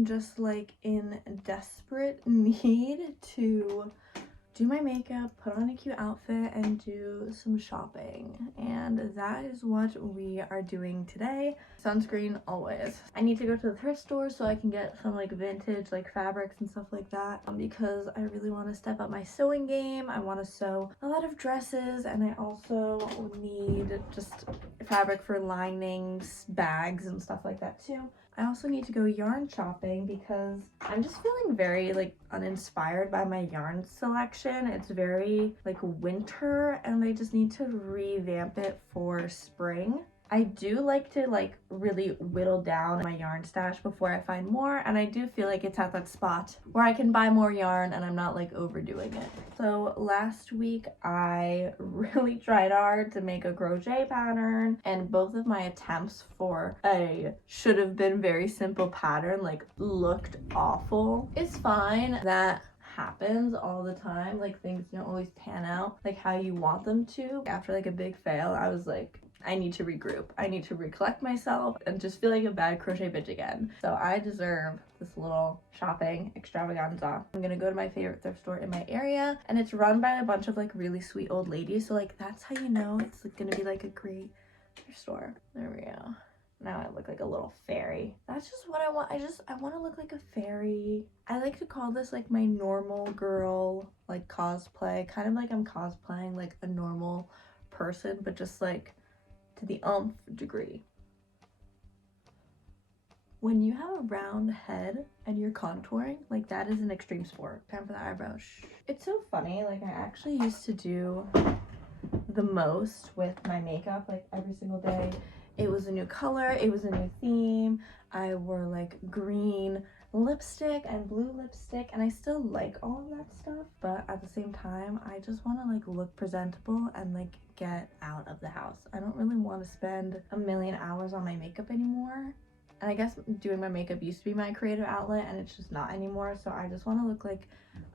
am just like in desperate need to do my makeup, put on a cute outfit, and do some shopping. And that is what we are doing today. Sunscreen always. I need to go to the thrift store so I can get some like vintage like fabrics and stuff like that, because I really want to step up my sewing game. I want to sew a lot of dresses, and I also need just fabric for linings, bags, and stuff like that too. I also need to go yarn shopping because I'm just feeling very like uninspired by my yarn selection. It's very like winter, and I just need to revamp it for spring. I do like to like really whittle down my yarn stash before I find more, and I do feel like it's at that spot where I can buy more yarn and I'm not like overdoing it. So last week I really tried hard to make a crochet pattern, and both of my attempts for a should have been very simple pattern like looked awful. It's fine. That happens all the time. Like things don't always pan out like how you want them to. After like a big fail, I was like, I need to regroup. I need to recollect myself and just feel like a bad crochet bitch again. So I deserve this little shopping extravaganza. I'm gonna go to my favorite thrift store in my area, and it's run by a bunch of like really sweet old ladies. So like that's how you know it's like, gonna be like a great thrift store. There we go. Now I look like a little fairy. That's just what I want. I want to look like a fairy. I like to call this like my normal girl like cosplay. Kind of like I'm cosplaying like a normal person, but just like to the degree. When you have a round head and you're contouring, like that is an extreme sport. Time for the eyebrows. It's so funny, like I actually used to do the most with my makeup like every single day. It was a new color, it was a new theme. I wore like green lipstick and blue lipstick, and I still like all of that stuff, but at the same time I just want to like look presentable and like get out of the house. I don't really want to spend a million hours on my makeup anymore, and I guess doing my makeup used to be my creative outlet, and it's just not anymore. So I just want to look like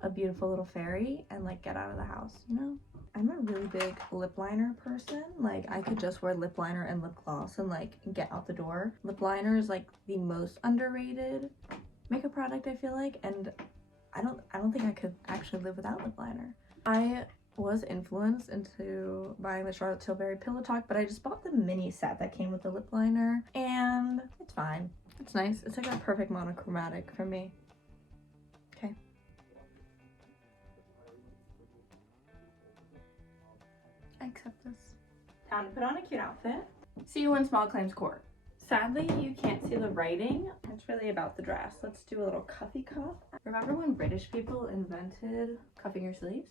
a beautiful little fairy and like get out of the house, you know? I'm a really big lip liner person. Like I could just wear lip liner and lip gloss and like get out the door. Lip liner is like the most underrated makeup product, I feel like, and I don't think I could actually live without lip liner. I was influenced into buying the Charlotte Tilbury Pillow Talk, but I just bought the mini set that came with the lip liner, and it's fine. It's nice. It's like a perfect monochromatic for me. Okay. I accept this. Time to put on a cute outfit. See you in small claims court. Sadly, you can't see the writing. It's really about the dress. Let's do a little cuffy cuff. Remember when British people invented cuffing your sleeves?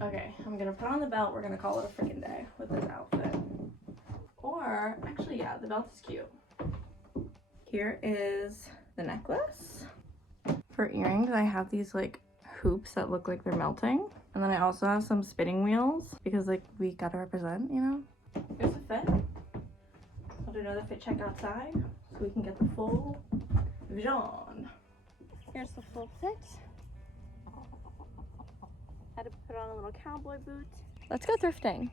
Okay, I'm gonna put on the belt. We're gonna call it a freaking day with this outfit. Or, actually, yeah, the belt is cute. Here is the necklace. For earrings, I have these like hoops that look like they're melting. And then I also have some spinning wheels because like we gotta represent, you know? Here's the fit. I'll do another fit check outside so we can get the full vision. Here's the full fit. Had to put on a little cowboy boot. Let's go thrifting.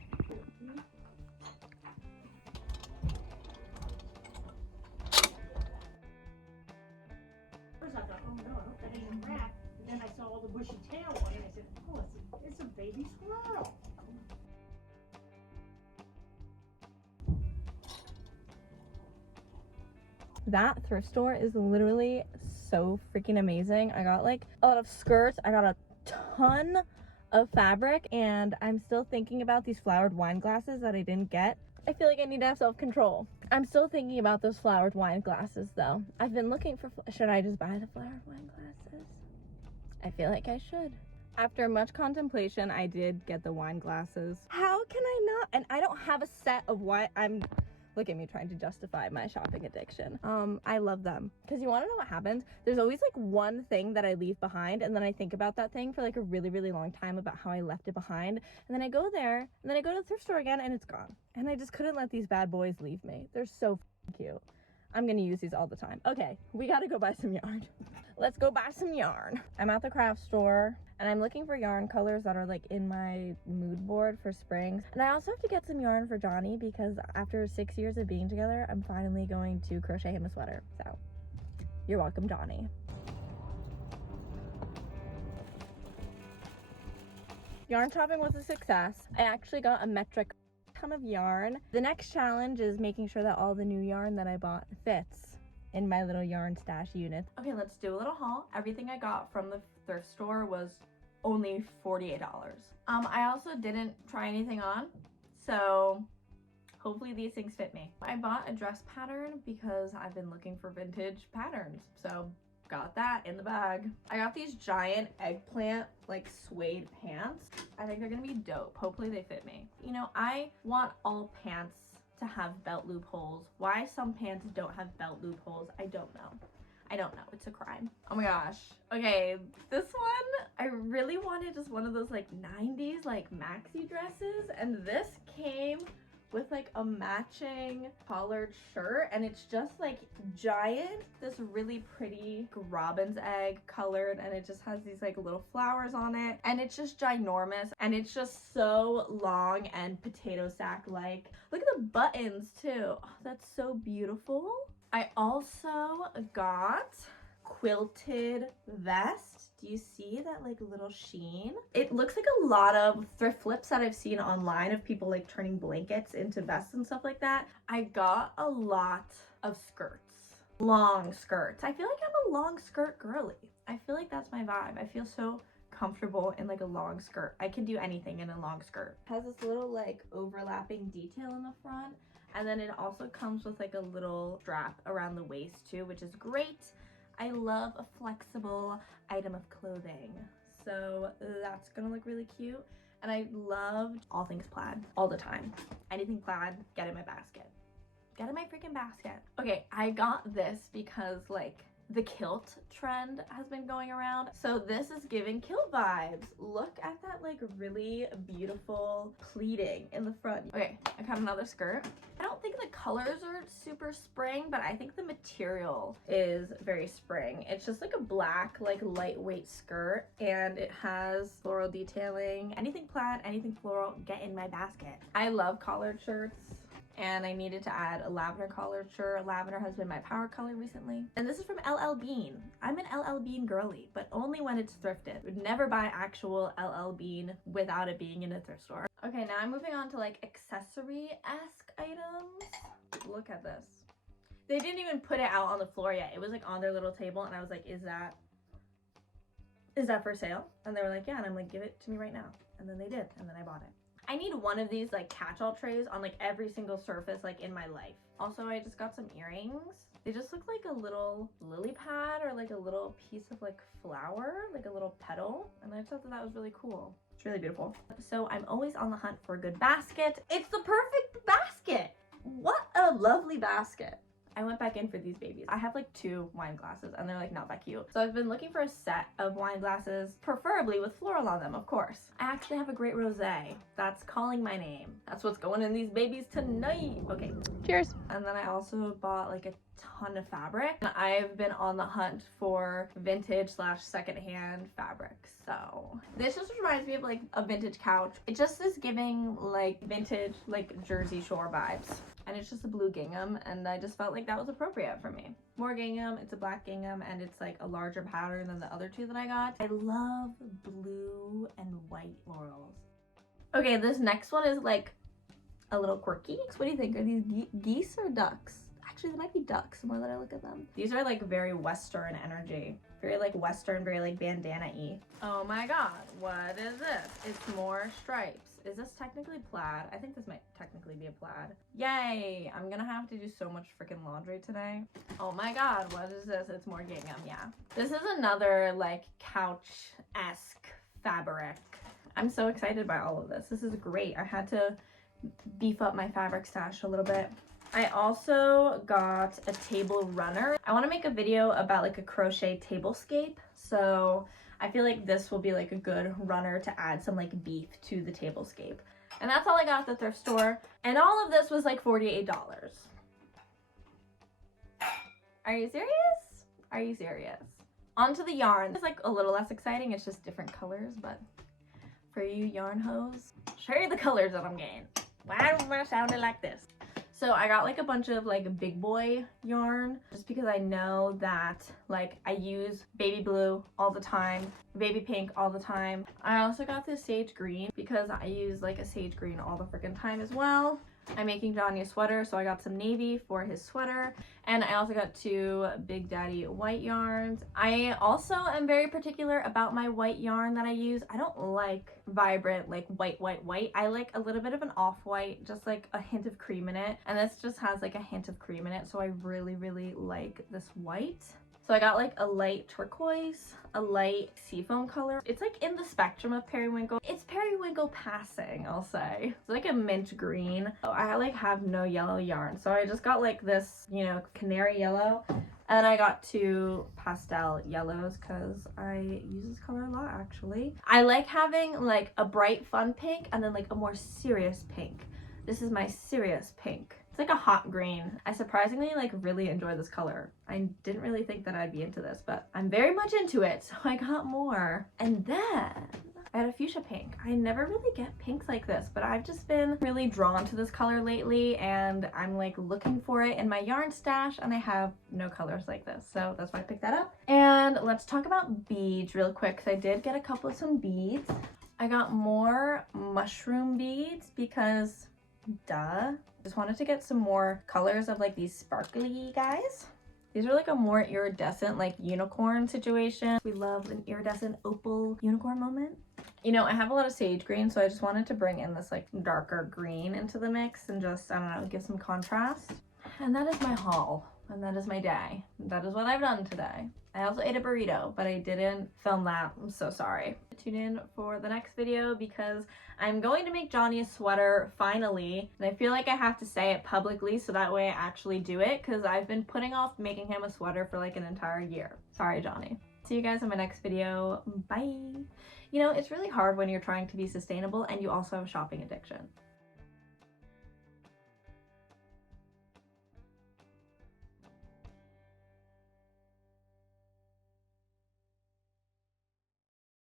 First I thought, oh no, I hope that ain't a rat. And then I saw all the bushy tail on it. I said, oh, it's a baby squirrel. That thrift store is literally so freaking amazing. I got like a lot of skirts. I got a ton of fabric, and I'm still thinking about these flowered wine glasses that I didn't get. I feel like I need to have self-control. I'm still thinking about those flowered wine glasses though. I've been looking for, should I just buy the flowered wine glasses? I feel like I should. After much contemplation, I did get the wine glasses. How can I not? And I don't have a set of look at me trying to justify my shopping addiction. I love them. Because you want to know what happens? There's always like one thing that I leave behind, and then I think about that thing for like a really, really long time about how I left it behind. And then I go there, and then I go to the thrift store again, and it's gone. And I just couldn't let these bad boys leave me. They're so cute. I'm gonna use these all the time. Okay, we gotta go buy some yarn. Let's go buy some yarn. I'm at the craft store, and I'm looking for yarn colors that are like in my mood board for spring. And I also have to get some yarn for Johnny because after 6 years of being together, I'm finally going to crochet him a sweater. So You're welcome, Donnie. Yarn shopping was a success. I actually got a metric ton of yarn. The next challenge is making sure that all the new yarn that I bought fits in my little yarn stash unit. Okay, let's do a little haul. Everything I got from the thrift store was only $48. I also didn't try anything on, so hopefully these things fit me. I bought a dress pattern because I've been looking for vintage patterns, so got that in the bag. I got these giant eggplant like suede pants. I think they're gonna be dope. Hopefully they fit me. You know, I want all pants to have belt loopholes. Why some pants don't have belt loopholes, I don't know. I don't know, it's a crime. Oh my gosh. Okay, this one, I really wanted just one of those like 90s like maxi dresses, and this came with like a matching collared shirt, and it's just like giant, this really pretty robin's egg colored, and it just has these like little flowers on it, and it's just ginormous, and it's just so long and potato sack like. Look at the buttons too. Oh, that's so beautiful. I also got quilted vest. Do you see that like little sheen? It looks like a lot of thrift flips that I've seen online of people like turning blankets into vests and stuff like that. I got a lot of skirts, long skirts. I feel like I'm a long skirt girly. I feel like that's my vibe. I feel so comfortable in like a long skirt. I can do anything in a long skirt. It has this little like overlapping detail in the front, and then it also comes with like a little strap around the waist too, which is great. I love a flexible item of clothing, so that's gonna look really cute. And I loved all things plaid all the time. Anything plaid, get in my basket. Get in my freaking basket. Okay, I got this because like the kilt trend has been going around. So this is giving kilt vibes. Look at that like really beautiful pleating in the front. Okay, I got another skirt. I don't think the colors are super spring, but I think the material is very spring. It's just like a black, like lightweight skirt, and it has floral detailing. Anything plaid, anything floral, get in my basket. I love collared shirts, and I needed to add a lavender collared shirt. Lavender has been my power color recently. And this is from LL Bean. I'm an LL Bean girly, but only when it's thrifted. Would never buy actual LL Bean without it being in a thrift store. Okay, now I'm moving on to like accessory-esque items. Look at this. They didn't even put it out on the floor yet. It was like on their little table, and I was like, is that for sale? And they were like, yeah, and I'm like, give it to me right now. And then they did, and then I bought it. I need one of these like catch-all trays on like every single surface like in my life. Also, I just got some earrings. They just look like a little lily pad or like a little piece of like flower, like a little petal. And I thought that was really cool. It's really beautiful. So I'm always on the hunt for a good basket. It's the perfect basket. What a lovely basket. I went back in for these babies. I have like 2 wine glasses, and they're like not that cute. So I've been looking for a set of wine glasses, preferably with floral on them, of course. I actually have a great rosé that's calling my name. That's what's going in these babies tonight. Okay, cheers. And then I also bought like a ton of fabric. And I've been on the hunt for vintage/secondhand fabric. So this just reminds me of like a vintage couch. It just is giving like vintage, like Jersey Shore vibes. And it's just a blue gingham, and I just felt like that was appropriate for me. More gingham, it's a black gingham, and it's like a larger pattern than the other 2 that I got. I love blue and white florals. Okay, this next one is like a little quirky. What do you think? Are these geese or ducks? Actually, they might be ducks the more that I look at them. These are like very Western energy. Very like Western, very like bandana-y. Oh my god, what is this? It's more stripes. Is this technically plaid? I think this might technically be a plaid. Yay! I'm gonna have to do so much freaking laundry today. Oh my god, what is this? It's more gingham, yeah. This is another like couch-esque fabric. I'm so excited by all of this. This is great. I had to beef up my fabric stash a little bit. I also got a table runner. I want to make a video about like a crochet tablescape, so I feel like this will be like a good runner to add some like beef to the tablescape. And that's all I got at the thrift store, and all of this was like $48. Are you serious? Are you serious? Onto the yarn. It's like a little less exciting, it's just different colors, but for you yarn hoes, show you the colors that I'm getting. Why am I sounding like this? So I got like a bunch of like big boy yarn just because I know that like I use baby blue all the time, baby pink all the time. I also got this sage green because I use like a sage green all the freaking time as well. I'm making Johnny a sweater, so I got some navy for his sweater, and I also got 2 Big Daddy white yarns. I also am very particular about my white yarn that I use. I don't like vibrant like white. I like a little bit of an off-white, just like a hint of cream in it, and this just has like a hint of cream in it, so I really like this white. So I got like a light turquoise, a light seafoam color. It's like in the spectrum of periwinkle. It's periwinkle passing, I'll say. It's like a mint green. Oh, I like have no yellow yarn, so I just got like this, you know, canary yellow. And I got 2 pastel yellows because I use this color a lot actually. I like having like a bright fun pink and then like a more serious pink. This is my serious pink. It's like a hot green. I surprisingly like really enjoy this color. I didn't really think that I'd be into this, but I'm very much into it, so I got more. And then I had a fuchsia pink. I never really get pinks like this, but I've just been really drawn to this color lately, and I'm like looking for it in my yarn stash, and I have no colors like this, so that's why I picked that up. And let's talk about beads real quick, because I did get a couple of some beads. I got more mushroom beads because duh. Just wanted to get some more colors of like these sparkly guys. These are like a more iridescent like unicorn situation. We love an iridescent opal unicorn moment. You know, I have a lot of sage green, so I just wanted to bring in this like darker green into the mix and just, I don't know, give some contrast. And that is my haul. And that is my day. That is what I've done today. I also ate a burrito, but I didn't film that. I'm so sorry. Tune in for the next video because I'm going to make Johnny a sweater finally. And I feel like I have to say it publicly so that way I actually do it, because I've been putting off making him a sweater for like an entire year. Sorry, Johnny. See you guys in my next video. Bye. You know, it's really hard when you're trying to be sustainable and you also have a shopping addiction.